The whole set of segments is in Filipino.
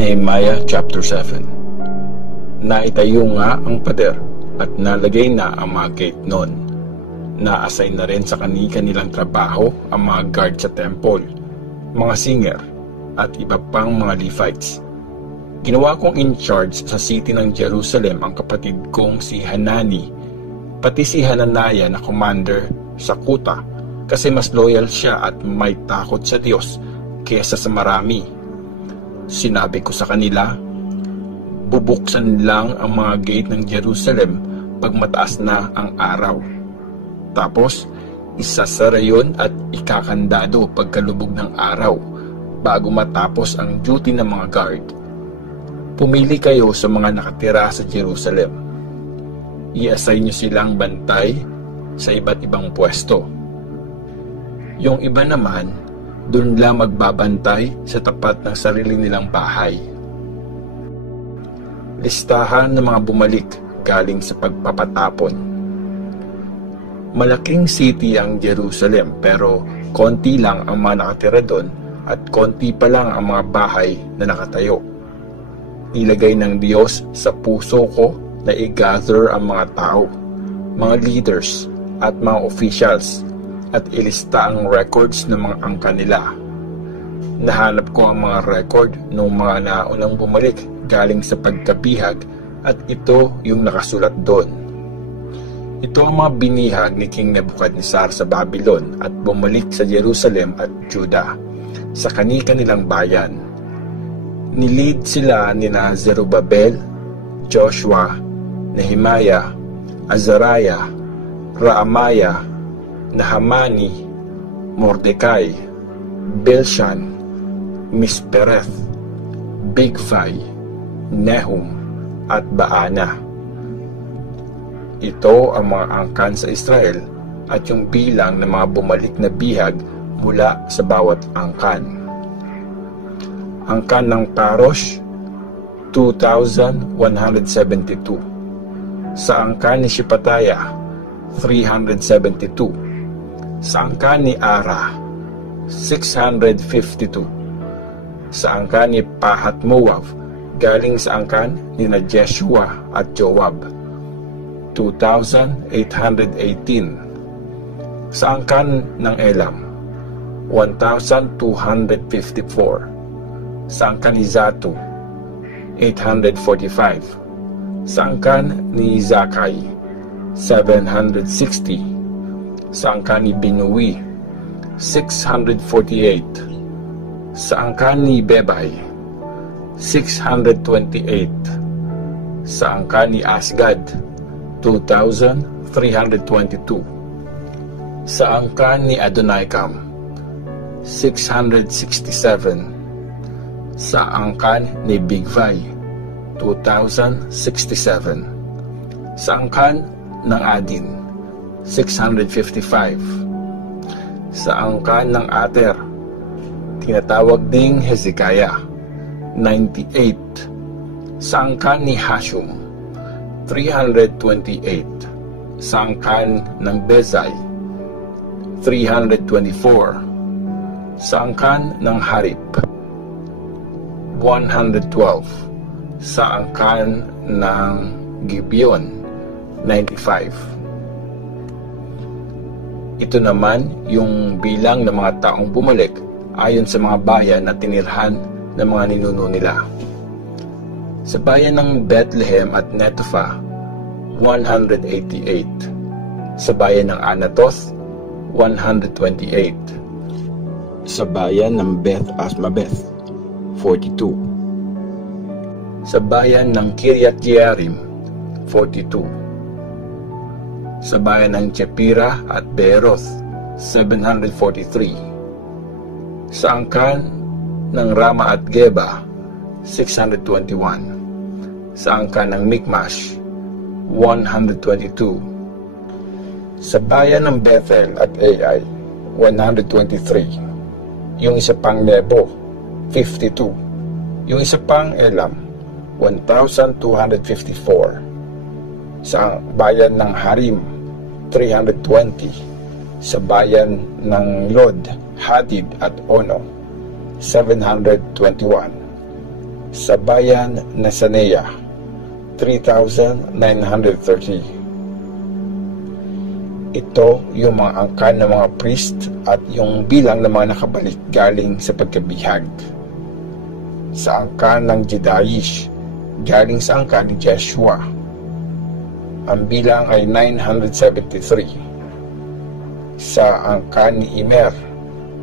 Nehemiah chapter 7. Naitayo nga ang pader at nalagay na ang mga gate noon. Na-assign na rin sa kanilang trabaho ang mga guard sa temple, mga singer, at iba pang mga Levites. Ginawa kong in charge sa city ng Jerusalem ang kapatid kong si Hanani, pati si Hananiah na commander sa kuta, kasi mas loyal siya at may takot sa Diyos kaysa sa marami. Sinabi ko sa kanila, bubuksan lang ang mga gate ng Jerusalem pag mataas na ang araw. Tapos, isasara yun at ikakandado pagkalubog ng araw bago matapos ang duty ng mga guard. Pumili kayo sa mga nakatira sa Jerusalem. I-assign nyo silang bantay sa iba't ibang pwesto. Yung iba naman, doon lang magbabantay sa tapat ng sarili nilang bahay. Listahan ng mga bumalik galing sa pagpapatapon. Malaking city ang Jerusalem pero konti lang ang mga nakatira doon at konti pa lang ang mga bahay na nakatayo. Nilagay ng Diyos sa puso ko na i-gather ang mga tao, mga leaders at mga officials at ilista ang records ng mga angka nila. Nahanap ko ang mga record ng mga naunang bumalik galing sa pagkabihag at ito yung nakasulat doon. Ito ang mga binihag ni King Nebuchadnezzar sa Babylon at bumalik sa Jerusalem at Judah, sa kanilang bayan. Nilid sila ni Zerubabel, Joshua, Nehemiah, Azariah, Raamaya, Nahamani, Mordecai, Bilshan, Mispereth, Bigvai, Nehum, at Baana. Ito ang mga angkan sa Israel at yung bilang ng mga bumalik na bihag mula sa bawat angkan. Angkan ng Parosh, 2,172. Sa angkan ni Shipataya, 372. Sa angkan ni Ara, 652. Sa angkan ni Pahat Moab, galing sa angkan ni Jeshua at Joab, 2,818. Sa angkan ng Elam, 1,254. Sa angkan ni Zatu, 845. Sa angkan ni Zakai, 760. Sa angkan ni Binui, 648. Sa angkan ni Bebay, 628. Sa angkan ni Asgad, 2,322. Sa angkan ni Adonikam, 667. Sa angkan ni Bigvai, 2,067. Sa angkan ng Adin, 655. Sa angkan ng Ater, tinatawag ding Hezekiah, 98. Sa angkan ni Hashum, 328. Sa angkan ng Bezai, 324. Sa angkan ng Harip, 112. Sa angkan ng Gibeon, 95. Ito naman yung bilang ng mga taong bumalik ayon sa mga bayan na tinirhan ng mga ninuno nila. Sa bayan ng Bethlehem at Netophah, 188. Sa bayan ng Anatoth, 128. Sa bayan ng Beth Asmabeth, 42. Sa bayan ng Kiryat Jearim, 42. Sa bayan ng Chepira at Beeroth, 743. Sa angkan ng Rama at Geba, 621. Sa angkan ng Mikmash, 122. Sa bayan ng Bethel at Ai, 123. Yung isa pang Nebo, 52. Yung isa pang Elam, 1,254. Sa bayan ng Harim, 320. Sa bayan ng Lod, Hadid at Ono, 721. Sa bayan na Sanea, 3,930. Ito yung mga angkan ng mga priest at yung bilang ng mga nakabalik galing sa pagkabihag. Sa angkan ng Jedaish, galing sa angkan ni Jeshua, ang bilang ay 973. Sa angkan ni Immer,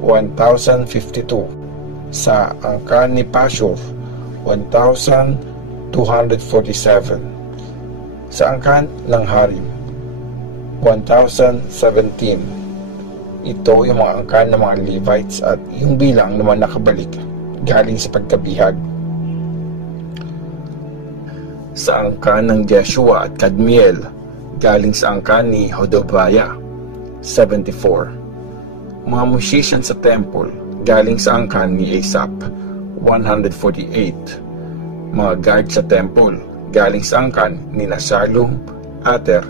1,052. Sa angkan ni Pashur, 1,247. Sa angkan ng Harim, 1,017. Ito yung mga angkan ng mga Levites at yung bilang ng mga nakabalik galing sa pagkabihag. Sa angkan ng Jeshua at Kadmiel, galing sa angkan ni Hodaviah, 74. Mga musician sa temple, galing sa angkan ni Asaph, 148. Mga guard sa temple, galing sa angkan ni Shallum, Ater,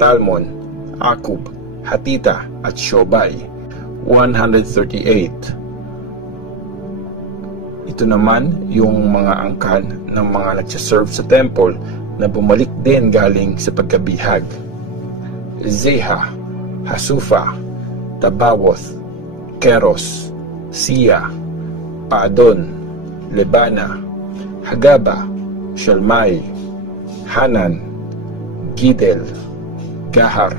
Talmon, Akub, Hatita at Shobai, 138. Ito naman yung mga angkan ng mga nagsaserve sa temple na bumalik din galing sa pagkabihag. Zeha, Hasufa, Tabawoth, Keros, Sia, Padon, Lebana, Hagaba, Shalmai, Hanan, Gidel, Gahar,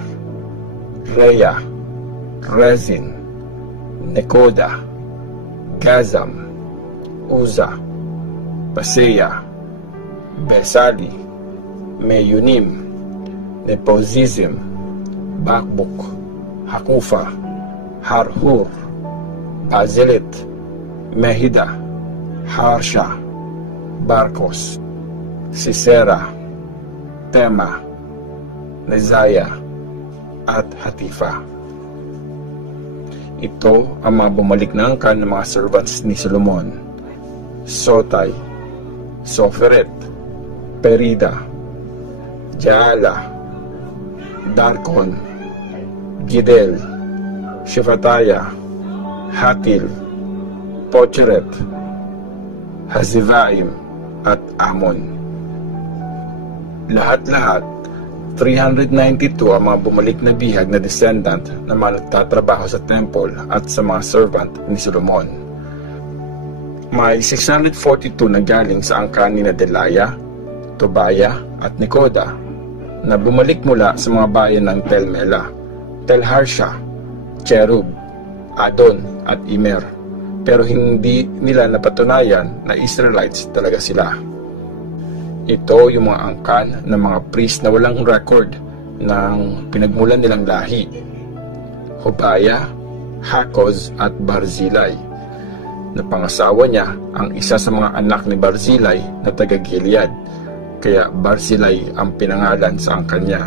Reya, Rezin, Nekoda, Gazam, Uza, Paseya, Besali, Meyunim, Nepozizim, Bakbuk, Hakufa, Harhur, Bazilit, Mehida, Harsha, Barkos, Sisera, Tema, Nezaya, at Hatifa. Ito ang mga bumalik na angkan ng mga servants ni Solomon: Sotai, Soferet, Perida, Jaala, Darkon, Gidel, Shefataya, Hatil, Pocheret, Hazivaim, at Amon. Lahat-lahat 392 ang mga bumalik na bihag na descendant na mga nagtatrabaho sa temple at sa mga servant ni Solomon. May 642 na galing sa angkan ni Delaya, Tobaya at Nekoda na bumalik mula sa mga bayan ng Tel-Mela, Tel-Harsha, Cherub, Adon at Immer, pero hindi nila napatunayan na Israelites talaga sila. Ito yung mga angkan ng mga priest na walang record ng pinagmulan nilang lahi: Hobaya, Hakoz at Barzilai. Napangasawa niya ang isa sa mga anak ni Barzilai na taga-Gilead, kaya Barzilai ang pinangalan sa angkan niya.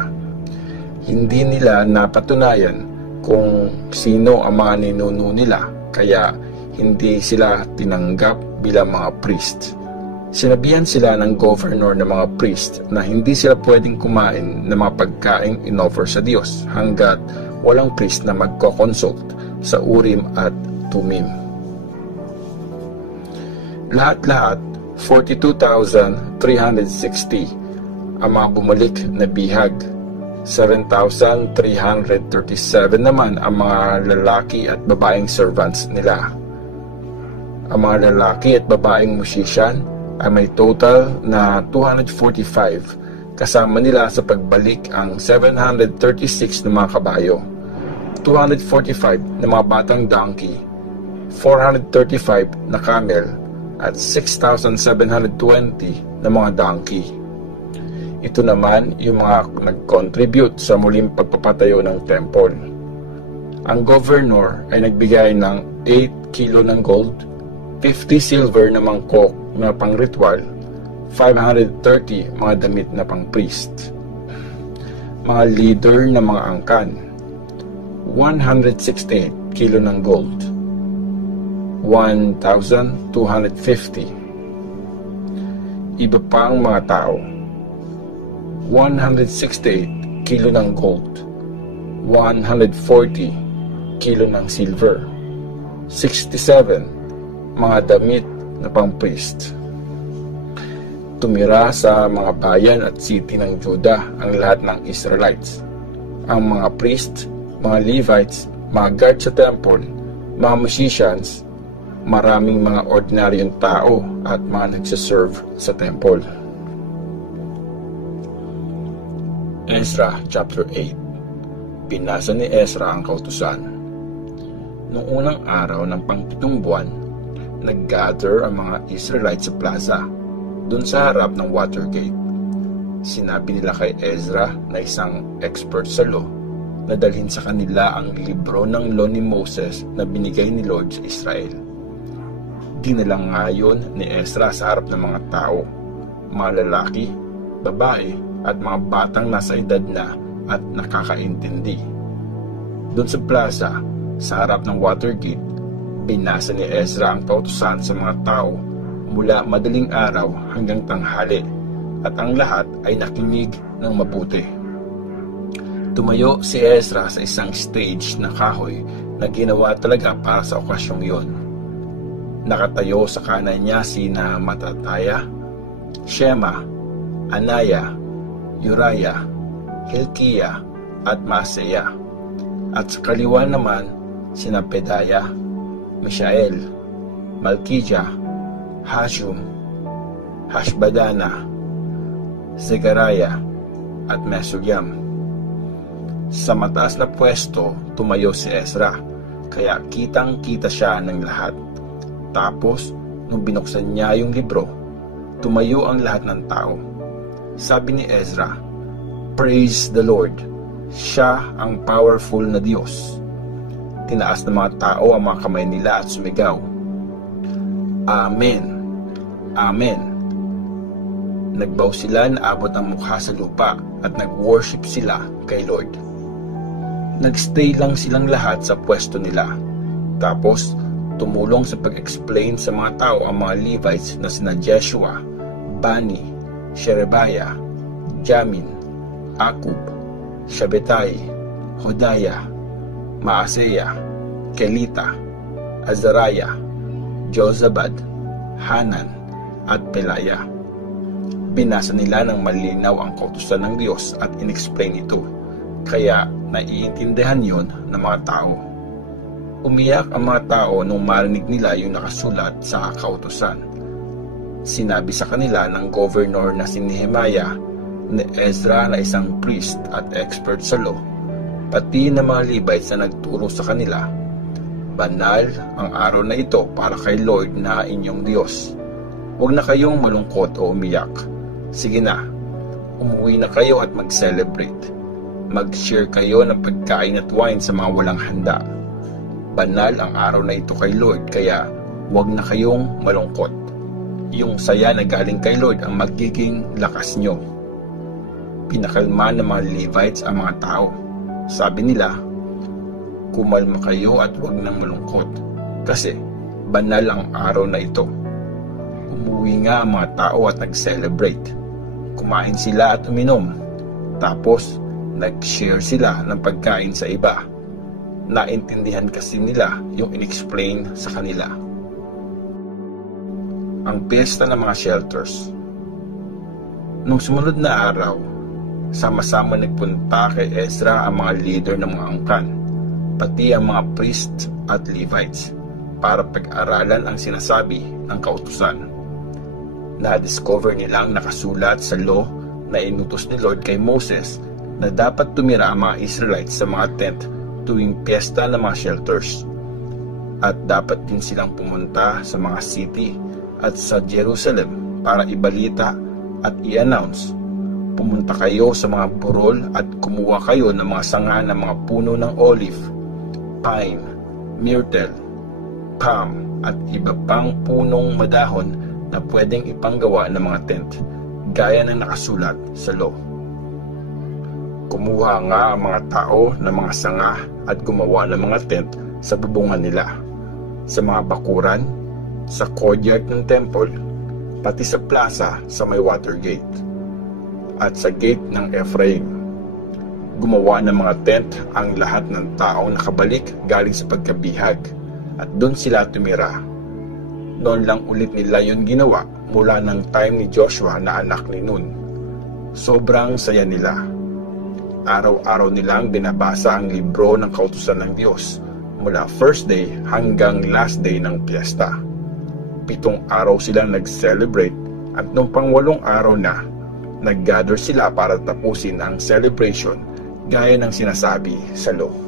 Hindi nila napatunayan kung sino ang mga ninuno nila, kaya hindi sila tinanggap bilang mga priest. Sinabihan sila ng governor ng mga priest na hindi sila pwedeng kumain ng mga pagkaing inoffer sa Diyos hanggat walang priest na magko-consult sa Urim at Tumim. Lahat-lahat 42,360 ang mga bumalik na bihag. 7,337 naman ang mga lalaki at babaeng servants nila. Ang mga lalaki at babaeng musician ay may total na 245, kasama nila sa pagbalik ang 736 na mga kabayo, 245 na mga batang donkey, 435 na camel, at 6,720 na mga donkey. Ito naman yung mga nag-contribute sa muling pagpapatayo ng temple. Ang governor ay nagbigay ng 8 kilo ng gold, 50 silver na mangkok na pang-ritual, 530 mga damit na pang-priest. Mga leader na mga angkan: 168 kilo ng gold, 1,250. Iba pang mga tao: 168 kilo ng gold, 140 kilo ng silver, 67 mga damit na pang-priest. tumira sa mga bayan at city ng Judah ang lahat ng Israelites. Ang mga priests, mga Levites, mga guard sa temple, mga musicians, maraming mga ordinaryong tao at mga nagsiserve sa temple. Ezra chapter 8. Binasa ni Ezra ang kautusan. Noong unang araw ng pang-7 buwan, nag-gather ang mga Israelites sa plaza, dun sa harap ng Watergate. Sinabi nila kay Ezra na isang expert sa law na dalhin sa kanila ang libro ng law ni Moses na binigay ni Lord sa Israel. Dinala ngayon ni Ezra sa harap ng mga tao, mga lalaki, babae, at mga batang nasa edad na at nakakaintindi. Doon sa plaza, sa harap ng Watergate, binasa ni Ezra ang kautusan sa mga tao mula madaling araw hanggang tanghali, at ang lahat ay nakinig ng mabuti. Tumayo si Ezra sa isang stage na kahoy na ginawa talaga para sa okasyong yon. Nakatayo sa kanan niya sina Matataya, Shema, Anaya, Uriah, Hilkiah at Maaseya. At sa kaliwa naman sina Pedaya, Mishael, Malkijah, Hashum, Hashbadana, Zegaraya at Mesulam. Sa mataas na pwesto tumayo si Ezra, kaya kitang-kita siya ng lahat. Tapos, nung binuksan niya yung libro, tumayo ang lahat ng tao. Sabi ni Ezra, "Praise the Lord! Siya ang powerful na Diyos." Tinaas ng mga tao ang mga kamay nila at sumigaw, "Amen! Amen!" Nagbaw sila na abot ang mukha sa lupa at nag-worship sila kay Lord. Nagstay lang silang lahat sa pwesto nila. Tapos, tumulong sa pag-explain sa mga tao ang mga Levites na sina Jeshua, Bani, Sherebiah, Jamin, Akub, Shabetai, Hodaya, Maaseya, Kelita, Azariah, Jozabad, Hanan, at Pelaya. Binasa nila ng malinaw ang kautusan ng Diyos at inexplain ito, kaya naiintindihan yon ng mga tao. Umiyak ang mga tao nung marinig nila yung nakasulat sa kautusan. Sinabi sa kanila ng governor na si Nehemiah, ni Ezra na isang priest at expert sa law, pati ng mga Levites na nagturo sa kanila, "Banal ang araw na ito para kay Lord na inyong Diyos. Huwag na kayong malungkot o umiyak. Sige na, umuwi na kayo at mag-celebrate. Mag-share kayo ng pagkain at wine sa mga walang handa. Banal ang araw na ito kay Lord, kaya huwag na kayong malungkot. Yung saya na galing kay Lord ang magiging lakas nyo." Pinakalma ng mga Levites ang mga tao. Sabi nila, "Kumalma kayo at huwag nang malungkot, kasi banal ang araw na ito." Umuwi nga ang mga tao at nag-celebrate. Kumain sila at uminom. Tapos, nag-share sila ng pagkain sa iba. Naintindihan kasi nila yung in-explain sa kanila. Ang piyesta ng mga shelters. Nung sumunod na araw, sama-sama nagpunta kay Ezra ang mga leader ng mga angkan, pati ang mga priests at Levites, para pag-aralan ang sinasabi ng kautusan. Na-discover nilang nakasulat sa law na inutos ni Lord kay Moses na dapat tumira ang mga Israelites sa mga tent tuwing piyesta ng mga shelters. At dapat din silang pumunta sa mga city at sa Jerusalem para ibalita at i-announce, "Pumunta kayo sa mga burol at kumuha kayo ng mga sanga ng mga puno ng olive, pine, myrtle, palm at iba pang punong madahon na pwedeng ipanggawa ng mga tent, gaya ng nakasulat sa law." Kumuha nga ang mga tao ng mga sanga at gumawa ng mga tent sa bubungan nila, sa mga bakuran, sa courtyard ng temple, pati sa plaza sa may Watergate, at sa gate ng Ephraim. Gumawa ng mga tent ang lahat ng taong nakabalik galing sa pagkabihag, at doon sila tumira. Noon lang ulit nila yon ginawa mula ng time ni Joshua na anak ni Nun. Sobrang saya nila. Araw-araw nilang binabasa ang libro ng kautusan ng Diyos mula first day hanggang last day ng piyesta. 7 araw silang nag-celebrate at nung pang-8 araw na, nag-gather sila para tapusin ang celebration gaya ng sinasabi sa law.